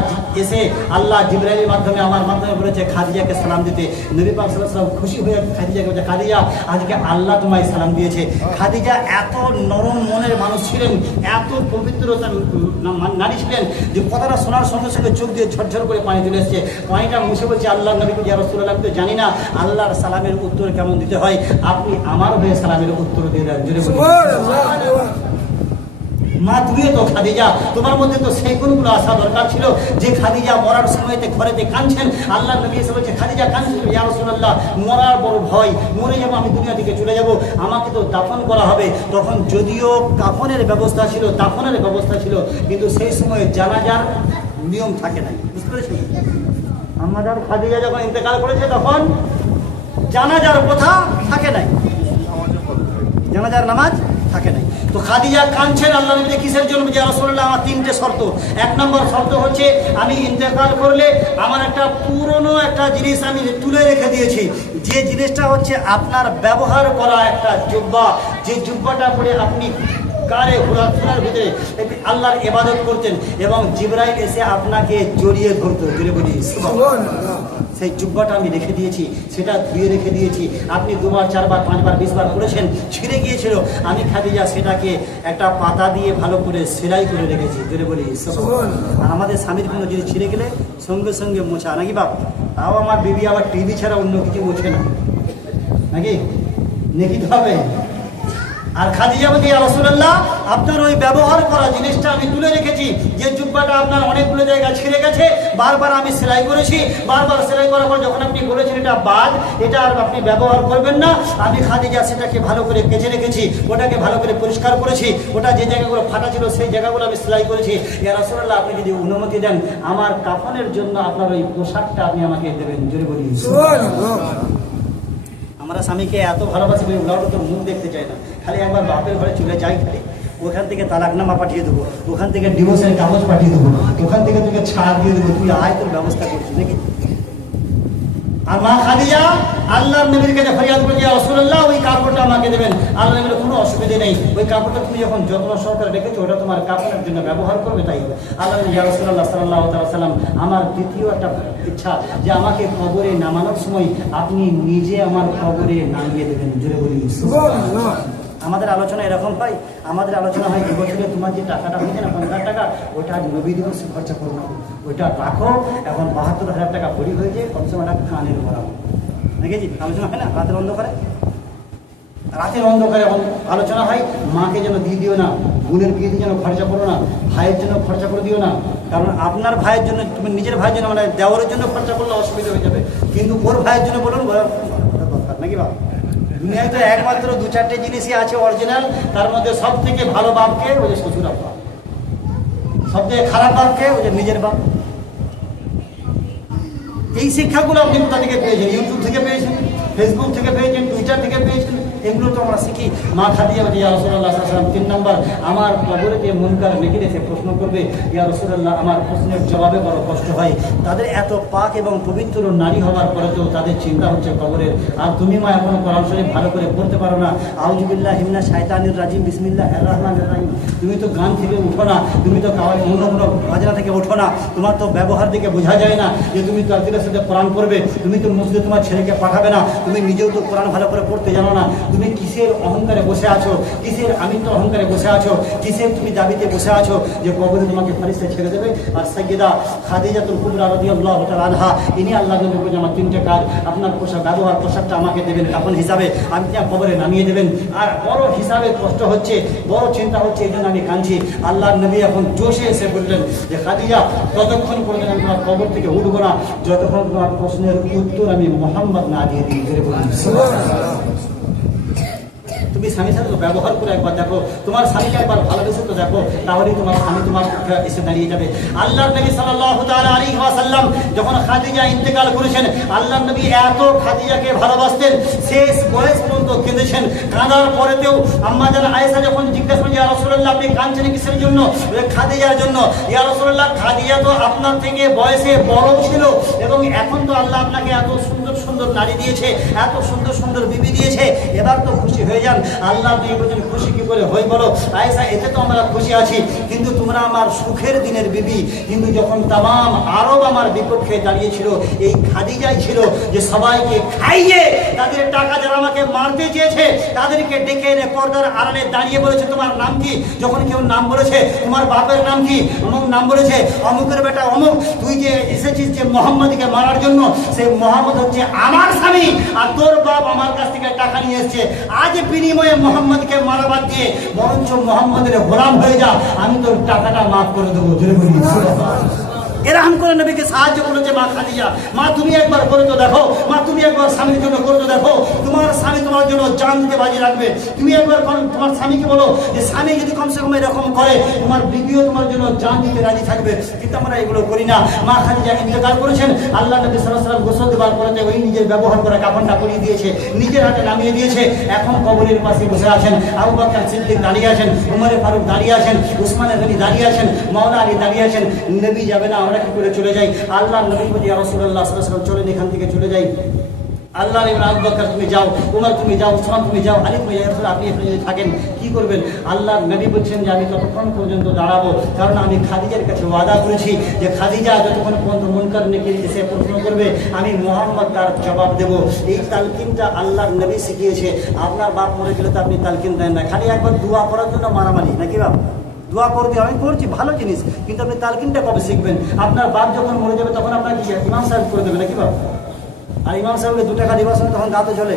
এসে আল্লাহ জিবরাইলের মাধ্যমে আমার মাধ্যমে বলেছে খাদিজাকে সালাম দিতে। নবী পাক সাল্লাল্লাহু আলাইহি ওয়াসাল্লাম খুশি হয়ে খাদিজাকে বলছে, খাদিজা আজকে আল্লাহ তোমায় সালাম দিয়েছে। খাদিজা এত নরম মনের মানুষ ছিলেন, এত পবিত্রতার নারী ছিলেন যে কথাটা শোনার সঙ্গে সঙ্গে চোখ দিয়ে ঝরঝর করে পানি চলে এসছে। পানিটা মুছে বলছে, আল্লাহ নবী ইয়া রাসূলুল্লাহ, আমি তো জানি না আল্লাহর সালামের উত্তর কেমন দিতে হয়, আপনি আমার হয়ে সালামের উত্তর দিয়ে দেন। জোরে বলুন সুবহানাল্লাহ। মা তুমিও তো খাদিজা, তোমার মধ্যে তো সেই গুণগুলো আসা দরকার ছিল যে খাদিজা মরার সময়তে ঘরেতে কাঁদছেন। আল্লাহ নবী এসে বলছে, খাদিজা কাঁদছেন, ইয়া রাসূলুল্লাহ মরার বড় ভয়, মরে যাবো, আমি দুনিয়া থেকে চলে যাব, আমাকে তো দাফন করা হবে। তখন যদিও কাফনের ব্যবস্থা ছিল, দাফনের ব্যবস্থা ছিল, কিন্তু সেই সময় জানাজার নিয়ম থাকে নাই, বুঝতে পেরেছেন? আমাদের খাদিজা যখন ইন্তেকাল করেছে তখন জানাজার কথা থাকে নাই, জানাজার নামাজ থাকে নাই। তো খাদিজা কাঁদছেন আল্লাহ নবী কিসের জন্য? যে রাসূলুল্লাহ আমার তিনটে শর্ত। 1 নম্বর শর্ত হচ্ছে আমি ইন্তেকাল করলে আমার একটা পুরনো একটা জিনিস আমি তুলে রেখে দিয়েছি, যে জিনিসটা হচ্ছে আপনার ব্যবহার করা একটা জুব্বা, যে জুব্বাটা পরে আপনি কারে ঘোরার ভিতরে আল্লাহর ইবাদত করতেন এবং জিবরাইল এসে আপনাকে জড়িয়ে ধরতো, জুড়ে বলি সুবহানাল্লাহ। সেই জুব্বাটা আমি রেখে দিয়েছি, সেটা ধুয়ে রেখে দিয়েছি। আপনি 2 বার 4 বার 5 বার 20 বার করেছেন, ছিঁড়ে গিয়েছিল, আমি খাদিজা সেটাকে একটা পাতা দিয়ে ভালো করে সেলাই করে রেখেছি, জুড়ে বলি সুবহানাল্লাহ। আর আমাদের স্বামীর কোনো জিনিস ছিঁড়ে গেলে সঙ্গে সঙ্গে মোছা নাকি বাপ? তাও আমার বিবি আবার টিভি ছাড়া অন্য কিছু মোছে না, নাকি নেকিতে হবে। আর খাদিজা বলি ইয়া রাসূলুল্লাহ আপনার ওই ব্যবহার করা জিনিসটা আমি তুলে রেখেছি, যে জুব্বাটা আপনার অনেকগুলো জায়গা ছিঁড়ে গেছে, বারবার আমি সেলাই করেছি, বারবার সেলাই করার পর যখন আপনি বলেছেন এটা বাদ, এটা আর আপনি ব্যবহার করবেন না, আমি খাদিজা সেটাকে ভালো করে কেচে রেখেছি, ওটাকে ভালো করে পরিষ্কার করেছি, ওটা যে জায়গাগুলো ফাটা ছিল সেই জায়গাগুলো আমি সেলাই করেছি। ইয়া রাসূলুল্লাহ আপনি যদি অনুমতি দেন আমার কাফনের জন্য আপনার ওই পোশাকটা আপনি আমাকে দেবেন, জোরে বলি সুবহানাল্লাহ। আমরা স্বামীকে এত ভালোবাসি, ওরাও তো মুখ দেখতে চায় না, খালি একবার বাপের ঘরে চলে যাই, খালি ওখান থেকে তালাকনামা পাঠিয়ে দেবো, ওখান থেকে ডিভোর্সের কাগজ পাঠিয়ে দেবো, ওখান থেকে তোকে ছাড় দিয়ে দেবো, তুই আয় তোর ব্যবস্থা করছিস নাকি। আর মা খাদিজা আল্লাহর নবীর কাছে ফরিয়াদ করে ইয়া রাসূলুল্লাহ ওই কাপড়টা আমাকে দেবেন। আল্লাহ নবীর কোনো অসুবিধা নেই, ওই কাপড়টা তুমি যখন যত্ন সহকারে রেখেছো ওটা তোমার কাপড়ের জন্য ব্যবহার করবে, তাই হবে। আল্লাহ নবী ইয়া রাসূলুল্লাহ সাল্লাল্লাহু তাআলা সাল্লাম আমার দ্বিতীয় একটা ইচ্ছা যে আমাকে কবরে নামানোর সময় আপনি নিজে আমার কবরে নামিয়ে দেবেন, জোরে বলি সুবহানাল্লাহ। আমাদের আলোচনা এরকম হয়, আমাদের আলোচনা হয় এবছরে তোমার যে টাকাটা হয়েছে না 50,000 টাকা, ওটা নবী দিবসে খরচা করো না, ওইটা রাখো, এখন 72,000 টাকা ভরি হয়েছে, কমসে কম একটা কানের ভরাবো, দেখেছি আলোচনা হয় না রাতের অন্ধকারে। রাতের অন্ধকারে আলোচনা হয়, মাকে যেন দিয়ে দিও না, বোনের বিয়েতে যেন খরচা করো না, ভাইয়ের জন্য খরচা করে দিও না, কারণ আপনার ভাইয়ের জন্য, তুমি নিজের ভাইয়ের জন্য মানে দেওয়ারের জন্য খরচা করলে অসুবিধা হয়ে যাবে, কিন্তু ওর ভাইয়ের জন্য বলুন দরকার নাকি বাবা। দুনিয়ায় তো একমাত্র 2-4টে জিনিসই আছে অরিজিনাল, তার মধ্যে সব থেকে ভালো বাপকে ওই যে শ্বশুর আব্বা, সব থেকে খারাপ বাপকে ওই যে নিজের বাপ। এই শিক্ষাগুলো আপনি কোথা থেকে পেয়েছেন? ইউটিউব থেকে পেয়েছেন, ফেসবুক থেকে পেয়েছেন, টুইটার থেকে পেয়েছেন, এগুলো তো আমরা শিখি। মা খাদিজা ইয়া রাসূলুল্লাহ সাল্লাল্লাহু আলাইহি ওয়াসাল্লাম 3 নম্বর আমার কবরে যে মুনকার নেকির এসে প্রশ্ন করবে, ইয়া রাসূলুল্লাহ আমার প্রশ্নের জবাবে বড় কষ্ট হয়, তাদের এত পাক এবং পবিত্র নারী হওয়ার পরে তো তাদের চিন্তা হচ্ছে কবরের, আর তুমি মা এখনো কোরআন শরীফ ভালো করে পড়তে পারো না, আউযু বিল্লাহি মিনাশ শাইতানির রাজিম বিসমিল্লাহির রহমানির রহিম, তুমি তো গান থেকে উঠো না, তুমি তো অন্য বাজনা থেকে ওঠো না, তোমার তো ব্যবহার দেখে বোঝা যায় না যে তুমি তো একদিনের সাথে কোরআন পড়বে, তুমি তো মসজিদে তোমার ছেলেকে পাঠাবে না, তুমি নিজেও তো কোরআন ভালো করে পড়তে জানো না, তুমি কিসের অহংকারে বসে আছো, কিসের আমিত্ব অহংকারে বসে আছো, কিসের তুমি দাবিতে বসে আছো যে কবরে তোমাকে ফেরেশতা ছেড়ে দেবে। আর সাইয়্যিদা খাদিজাতুল কুবরা রাদিয়াল্লাহু তাআলা আনহা ইনি আল্লাহ নবী বলেন আমার 3টে কাজ, আপনার ব্যবহার পোশাকটা আমাকে দেবেন কাফন হিসাবে, আমি তোমার কবরে নামিয়ে দেবেন। আর বড় হিসাবে কষ্ট হচ্ছে, বড় চিন্তা হচ্ছে, এই জন্য আমি কাঁদছি। আল্লাহর নবী এখন জোশে এসে বললেন যে খাদিজা ততক্ষণ পর্যন্ত আমি তোমার কবর থেকে উঠবো না যতক্ষণ তোমার প্রশ্নের উত্তর আমি মুহাম্মদ না দিয়ে দিই, জোরে বলুন সুবহানাল্লাহ। তুমি স্বামীর সাথে তো ব্যবহার করে একবার দেখো, তোমার স্বামীকে একবার ভালোবেসে তো দেখো, তাহলেই তোমার স্বামী তোমার এসে দাঁড়িয়ে যাবে। আল্লাহর নবী সাল্লাল্লাহু তাআলা আলাইহি ওয়াসাল্লাম যখন খাদিজা ইন্তেকাল করেছেন, আল্লাহর নবী এত খাদিজাকে ভালোবাসতেন, শেষ বয়স পর্যন্ত কেঁদেছেন। কাঁদার পরেতেও আম্মা জান আয়েশা যখন জিজ্ঞাসা করেন ইয়া রাসূলুল্লাহ আপনি কাঁদছেন কিসের জন্য? খাদিজার জন্য। ইয়া রাসূলুল্লাহ খাদিজা তো আপনার থেকে বয়সে বড় ছিল এবং এখন তো আল্লাহ আপনাকে এত সুন্দর সুন্দর নারী দিয়েছে, এত সুন্দর সুন্দর বিবি দিয়েছে, এবার তো খুশি হয়ে যান। আল্লাহ দিয়ে বলেন খুশি কি করে হই বলো আয়েশা, এতে তো আমরা খুশি আছি, কিন্তু তোমরা আমার সুখের দিনের বিবি। কিন্তু যখন তামাম আরব আমার বিপক্ষে দাঁড়িয়েছিল, এই খাদিজাই ছিল যে সবাইকে খাইয়ে তাদের টাকা যারা আমাকে মারতে চেয়েছে তাদেরকে ডেকে এনে পর্দার আড়ালে দাঁড়িয়ে বলেছে তোমার নাম কি? যখন কেউ নাম বলেছে তোমার বাপের নাম কি? অমুক নাম বলেছে, অমুকের বেটা অমুক, তুই যে এসেছিস যে মোহাম্মদকে মারার জন্য, সেই মোহাম্মদ হচ্ছে আমার স্বামী, আর তোর বাপ আমার কাছ থেকে টাকা নিয়ে এসছে। আজ বিনিময়ে মোহাম্মদকে মারা বাদ দিয়ে বরঞ্চ মোহাম্মদের গোলাম হয়ে যা, আমি তোর টাকাটা মাফ করে দেবো। এরকম করে নবীকে সাহায্য করেছে মা খাদিজা। মা তুমি একবার করে তো দেখো, মা তুমি একবার স্বামীর জন্য করে তো দেখো, তোমার স্বামী তোমার জন্য জান দিতে বাজি রাখবে। তুমি একবার তোমার স্বামীকে বলো যে স্বামী যদি কমসে কম এরকম করে, তোমার বিবিও তোমার জন্য জান দিতে রাজি থাকবে। কিন্তু আমরা এগুলো করি না। মা খাদিজা ইন্তেকাল করেছেন, আল্লাহ নবী সাল্লাল্লাহু আলাইহি ওয়াসাল্লাম গোসল দেওয়ার পরে ওই নিজের ব্যবহার করা কাফনটা পরিয়ে দিয়েছে, নিজের হাতে নামিয়ে দিয়েছে। এখন কবরের পাশে বসে আছেন, আবু বকর সিদ্দিক দাঁড়িয়ে আছেন, উমর ফারুক দাঁড়িয়ে আছেন, উসমান গনি দাঁড়িয়ে আছেন, মাওলানা আলী দাঁড়িয়ে আছেন। নবী যাবে না, আমরা কি করে চলে যাই? আল্লাহ নবী বলি ইয়া রাসূলুল্লাহ সাল্লাল্লাহু আলাইহি ওয়াসাল্লাম চলেন এখান থেকে চলে যাই। আল্লাহ নবী আবু বকর তুমি যাও, উমর তুমি যাও, উসমান তুমি যাও, আলী তুমি যাও। আপনি এখানে যদি থাকেন কি করবেন? আল্লাহ নবী বলছেন যে আমি ততক্ষণ পর্যন্ত দাঁড়াবো, কারণ আমি খাদিজার কাছে ওয়াদা করেছি যে খাদিজা যতক্ষণ পর্যন্ত মুনকার নেকির এসে প্রশ্ন করবে আমি মুহাম্মদ তার জবাব দেবো। এই তালকিনটা আল্লাহ নবী শিখিয়েছে। আপনার বাপ মরে গেলে তো আপনি তালকিন দেন না, খালি একবার দোয়া করার জন্য মারামারি নাকি বাপ? দোয়া করতে আমি করছি, ভালো জিনিস, কিন্তু আপনি তালকিনটা কবে শিখবেন? আপনার বাপ যখন মরে যাবে তখন আপনার কি ইমাম সাহেব করে দেবে নাকি বাপ? আর ইমাম সাহেবকে 2 টাকা দিবার সময় তখন দাঁতে চলে।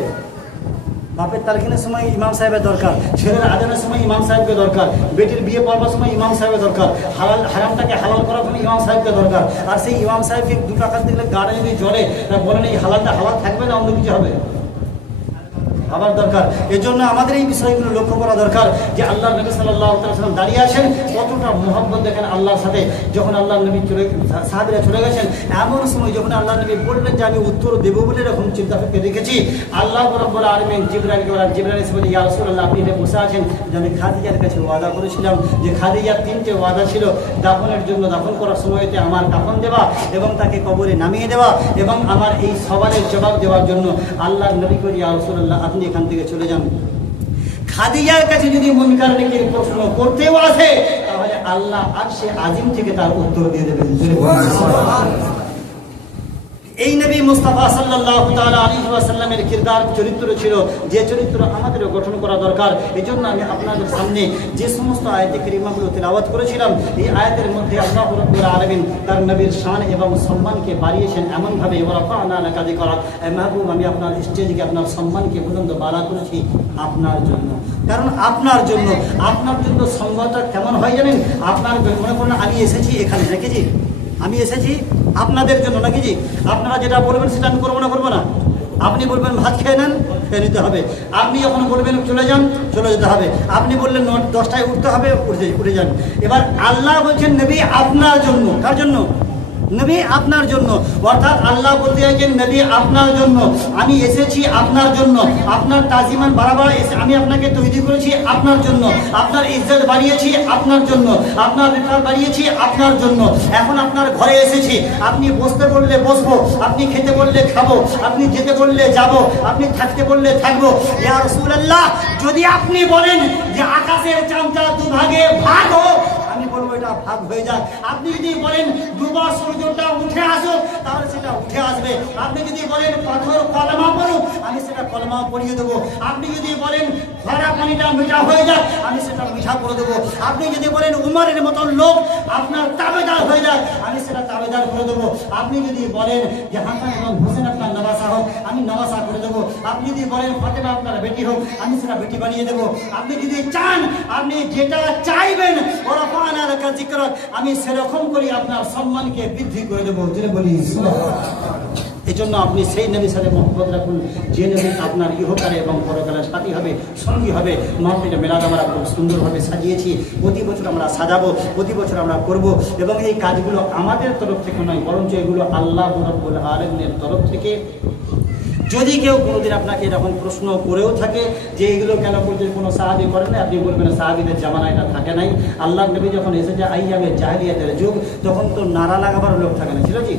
বাপের তালকিনের সময় ইমাম সাহেবের দরকার, ছেলের আজানের সময় ইমাম সাহেবকে দরকার, বেটির বিয়ে পড়বার সময় ইমাম সাহেবের দরকার, হালাল হারামটাকে হালাল করার সময় ইমাম সাহেবকে দরকার। আর সেই ইমাম সাহেবকে 2 টাকা দিলে গাড়ি যদি জ্বলে, তা বলেন এই হালালটা হালাল থাকবে না অন্য কিছু হবে? আবার দরকার। এজন্য আমাদের এই বিষয়গুলো লক্ষ্য করা দরকার যে আল্লাহ নবী সাল্লাল্লাহু আলাইহি ওয়াসাল্লাম দাঁড়িয়ে আছেন, কতটা মুহাব্বত দেখেন আল্লাহর সাথে। যখন আল্লাহ নবী সাহাবীরা চলে গেছেন, এমন সময় যখন আল্লাহ নবী বললেন যে আমি উত্তর দেবো বলে এরকম চিন্তা করে রেখেছি, আল্লাহ রাব্বুল আলামিন জিবরাইলকে বলেন, জিবরাইল এসে বলে ইয়া রাসূলুল্লাহ আপনি এখানে বসে আছেন যে আমি খাদিজার কাছে ওয়াদা করেছিলাম যে খাদিজার 3টে ওয়াদা ছিল, দাফনের জন্য দাফন করার সময়তে আমার কাফন দেওয়া এবং তাকে কবরে নামিয়ে দেওয়া এবং আমার এই সওয়ালের জবাব দেওয়ার জন্য। আল্লাহ নবী করি ইয়া রাসূলুল্লাহ আপনি এখান থেকে চলে যান। খাদিজার কাছে যদি মুনকার নেকির প্রশ্ন করতেও আসে, তাহলে আল্লাহ আরশে আজিম থেকে তার উত্তর দিয়ে দেবেন। এই নবী মুস্তাফা সাল্লাল্লাহু তাআলা আলাইহি ওয়াসাল্লামের কিরদার চরিত্র ছিল, যে চরিত্র আমাদেরও গঠন করা দরকার। এজন্য আমি আপনাদের সামনে যে সমস্ত আয়াতে কারিমাগুলো তেলাওয়াত করেছিলাম, এই আয়াতের মধ্যে আল্লাহ রাব্বুল আলামিন তার নবীর শান এবং সম্মানকে বাড়িয়েছেন এমনভাবে, ওয়া রাফা'না লাকা যিকরাক, মাহবুব আমি আপনার স্টেজকে আপনার সম্মানকে বুলন্দ বাড়া করেছি আপনার জন্য। কারণ আপনার জন্য সম্মানটা কেমন হয় জানেন? আপনার মনে করেন আমি এসেছি এখানে, দেখেছি আমি এসেছি আপনাদের জন্য নাকি জি? আপনারা যেটা বলবেন সেটা আমি করবো না? আপনি বলবেন ভাত খেয়ে নেন, খেয়ে নিতে হবে। আপনি যখন বলবেন চলে যান, চলে যেতে হবে। আপনি বললেন 10টায় উঠতে হবে, উঠে যান। এবার আল্লাহ বলছেন নবী আপনার জন্য। কার জন্য? নবী আপনার জন্য। অর্থাৎ আল্লাহ বলতে চাইছেন নবী আপনার জন্য আমি এসেছি, আপনার জন্য। আপনার তাজিমান বাড়াবার এসে আমি আপনাকে তৈরি করেছি আপনার জন্য, আপনার ইজ্জত বাড়িয়েছি আপনার জন্য, আপনার রেফার বাড়িয়েছি আপনার জন্য। এখন আপনার ঘরে এসেছি, আপনি বসতে বললে বসবো, আপনি খেতে বললে খাবো, আপনি যেতে বললে যাব, আপনি থাকতে বললে থাকবো। ইয়া রাসূলুল্লাহ যদি আপনি বলেন যে আকাশের চাঁদটা 2 ভাগে ভাগ হোক, আমি বলবো এটা ভাগ হয়ে যাক। আপনি যদি বলেন ডুবা সূর্যটা উঠে আসুক, তাহলে সেটা উঠে আসবে। আপনি যদি বলেন পাথর কলমা পড়ুক, আমি সেটা কলমা পড়িয়ে দেবো। আপনি যদি বলেন ভরা পানিটা মিঠা হয়ে যাক, আমি সেটা মিঠা করে দেবো। আপনি যদি বলেন উমরের মতন লোক আপনার তাবেদার হয়ে যাক, আমি সেটা তাবেদার করে দেবো। আপনি যদি বলেন যে হাসান এবং হোসেন আপনার নওয়াসা হোক, আমি নওয়াসা করে দেবো। আপনি যদি বলেন ফাতেমা আপনার বেটি হোক, আমি সেটা বেটি বানিয়ে দেবো। আপনি যদি চান, আপনি যেটা চাইবেন ওরা আমি সেরকম করি আপনার সম্মানকে বৃদ্ধি করে দেবো। বলি এই জন্য আপনি সেই নবীর সাথে মহব্বত রাখুন, যে নবী আপনার ইহকালে এবং পরকালের সাথী হবে, সঙ্গী হবে। মাহফিলে মিলাদ আমরা খুব সুন্দরভাবে সাজিয়েছি, প্রতি বছর আমরা সাজাবো, প্রতি বছর আমরা করব। এবং এই কাজগুলো আমাদের তরফ থেকে নয়, বরঞ্চ এগুলো আল্লাহ রাব্বুল আলামিনের তরফ থেকে। যদি কেউ কোনোদিন আপনাকে এরকম প্রশ্ন করেও থাকে যে এগুলো কেন করতে কোনো সাহাবী করেন না, আপনি বলবেন সাহাবীদের জামানায় এটা থাকে নাই। আল্লাহ নবী যখন এসেছে আইয়ামে জাহেলিয়াতের যুগ, তখন তো নারা লাগাবার লোক থাকে না, ছিল কি?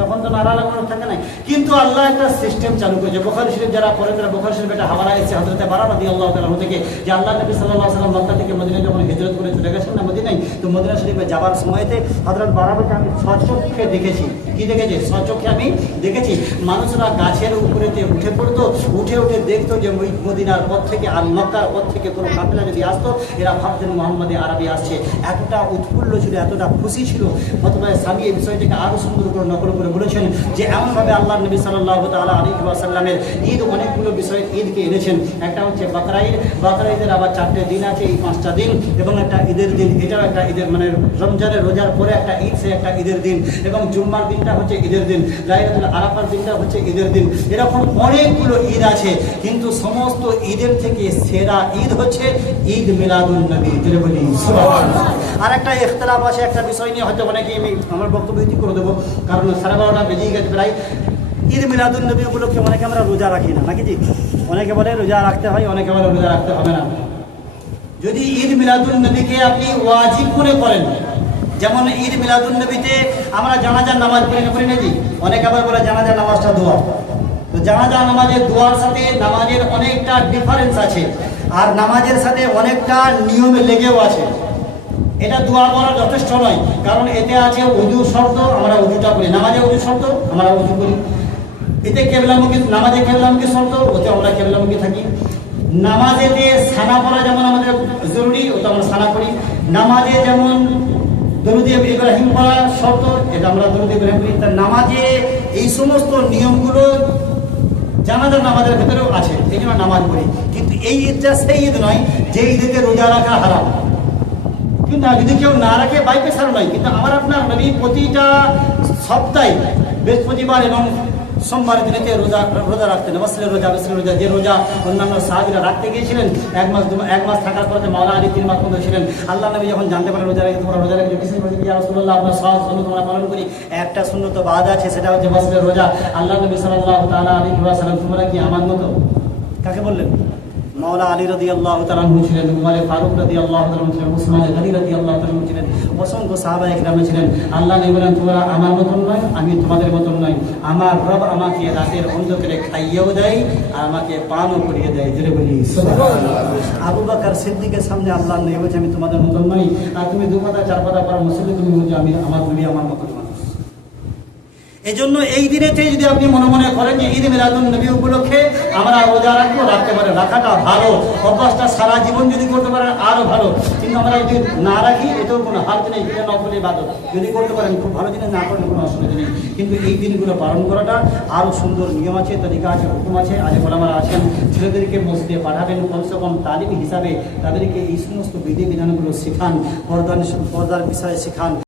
তখন তো নারা লাগানোর থাকে নাই। কিন্তু আল্লাহ একটা সিস্টেম চালু করেছে। বুখারী শরীফ যারা পড়ে তারা বুখারী শরীফ একটা হাওয়ালা এসেছে হযরত বারা রাদিয়াল্লাহু তাআলা থেকে, যে আল্লাহ নবী সাল্লাল্লাহু আলাইহি ওয়াসাল্লাম মক্কা থেকে মদিনায় যখন হিজরত করে চলে গেছেন না মদিনায়, তো মদিনা শরীফে যাওয়ার সময়তে হযরত বারাকে আমি সচক্ষে দেখেছি। কি দেখেছি? সচক্ষে আমি দেখেছি মানুষরা গাছের উপরেতে উঠে পড়তো, উঠে দেখতো যে মদিনার পথ থেকে আর মক্কার পথ থেকে কোনো কাফেলা যদি আসতো, এরা ভাবতেন মুহাম্মদে আরবি আসছে। এতটা উৎফুল্ল ছিল, এতটা খুশি ছিল। অথবা স্বামী এই বিষয়টাকে আরো সুন্দর করে নকল করে করে বলেছেন যে এমনভাবে আল্লাহ নবী সাল্লাল্লাহু তাআলা আলাইহি ওয়াসাল্লামের ঈদ অনেকগুলো বিষয়ে ঈদকে এনেছেন। একটা হচ্ছে বাকরা ঈদ, বাকরা ঈদের আবার 4টে দিন আছে, এই 5টা দিন, এবং একটা ঈদের দিন, এটাও একটা ঈদের মানে রমজানের রোজার পরে একটা ঈদ, সে একটা ঈদের দিন, এবং জুম্মার দিনটা হচ্ছে ঈদের দিন, লাইলাতুল আরাফার দিনটা হচ্ছে ঈদের দিন। এরকম অনেকগুলো ঈদ আছে, কিন্তু সমস্ত ঈদের থেকে সেরা ঈদ হচ্ছে ঈদ মিলাদুন নবী। যেটা বলি সুবহানাল্লাহ। আর একটা ইখতিলাফ আছে একটা বিষয় নিয়ে, হয়তো অনেকেই আমি আমার বক্তব্য ইতি করে দেবো, কারণ 12:30টা বেজেই গেছে প্রায়। ঈদ মিলাদুন নবী উপলক্ষে অনেকে আমরা রোজা রাখি না, নাকি জি? অনেকে বলে রোজা রাখতে হয়, অনেকে বলে রোজা রাখতে হবে না। যদি ঈদ মিলাদুন নবীকে আপনি ওয়াজিব মনে করেন, যেমন ঈদ মিলাদুন নবীতে আমরা জানাজার নামাজ পড়ি না জি, অনেকে আবার বলে জানাজার নামাজটা দোয়া। তো জানাজা নামাজের দোয়ার সাথে নামাজের অনেকটা ডিফারেন্স আছে, আর নামাজের সাথে অনেকটা নিয়মে লেগেও আছে। এটা দোয়া করা যথেষ্ট নয়, কারণ এতে আছে উযু শর্ত, আমরা উযুটা করি, নামাজে উযু শর্ত আমরা উযু করি। এতে কেবলামুখী, নামাজে কেবলামুখী শর্ত, ওতে আমরা কেবলামুখী থাকি। নামাজেতে সানা পড়া যেমন আমাদের জরুরি, ওটা আমরা সানা করি। নামাজে যেমন দরুদ ইব্রাহিম পড়া শর্ত, এটা আমরা দরুদ ইব্রাহিম করি। তার নামাজে এই সমস্ত নিয়মগুলো জানাজার নামাজের ভেতরেও আছে, এই জন্য নামাজ পড়ি। কিন্তু এই ঈদটা সেই ঈদ নয় যে ঈদেতে রোজা রাখা হারাম। কিন্তু যদি কেউ না রাখে বাইপেশার নয়, কিন্তু আমার আপনার নবী প্রতিটা সপ্তাহে বৃহস্পতিবার এবং সোমবারের দিনেতে রোজা রাখতেন। বছরের রোজা, যে রোজা অন্যান্য সাহাবীরা রাখতে গিয়েছিলেন, এক মাস থাকার পরে মাওলা আলী 3 মাস পর্যন্ত ছিলেন। আল্লাহ নবী যখন জানতে পারেন রোজা রেখে তোমরা রোজা রেখে কিসের বলছে, ইয়া রাসূলুল্লাহ আপনার সব সুন্নাত আমরা পালন করি, একটা সুন্নত বাদ আছে, সেটা হচ্ছে বছরের রোজা। আল্লাহ নবী সাল্লাল্লাহু তাআলা আলাইহি ওয়াসাল্লাম তোমরা কি আমার মতো, কাকে বললেন? মাওলা আলী রাদিয়াল্লাহু তাআলা আনহু ছিলেন, উমর ফারুক রাদিয়াল্লাহু তাআলা ছিলেন, উসমান গনি রাদিয়াল্লাহু তাআলা ছিলেন, অসংখ্য সাহাবায়ে কেরাম ছিলেন। আল্লাহ নবী বলেন তোমরা আমার মতন নয়, আমি তোমাদের মতন নই। আমার রব আমাকে রাতের অন্ধকারে খাইয়েও দেয় আর আমাকে পানও করিয়ে দেয়। জোরে বলি সুবহানাল্লাহ। আবু বকর সিদ্দিকের সামনে আল্লাহ নবী বলেছে আমি তোমাদের মতন নই, আর তুমি 2 পাতা 4 পাতা পড়া মুসলিম, তুমি বলছো আমি আমার নবী আমার মতন মানুষ। এজন্য এই দিনেতে যদি আপনি মনে মনে করেন যে ঈদ মিলাদুন নবী উপলক্ষে আমরা রোজা রাখবো, রাখতে পারেন, রাখাটা ভালো, অভ্যাসটা সারা জীবন যদি করতে পারেন আরো ভালো। কিন্তু আমরা যদি না রাখি এতেও কোনো হাত নেই, এটা নকল ইবাদত। যদি করতে পারেন খুব ভালো জিনিস, না করলে কোনো অসুবিধা নেই। কিন্তু এই দিনগুলো পালন করাটা আরো সুন্দর নিয়ম আছে, তরিকা আছে, হুকুম আছে। আজ ওলামারা আছেন, ছেলেদেরকে মসজিদে পাঠাবেন, কমসে কম তালিম হিসাবে তাদেরকে এই সমস্ত বিধিবিধানগুলো শেখান, পর্দার বিষয়ে শেখান।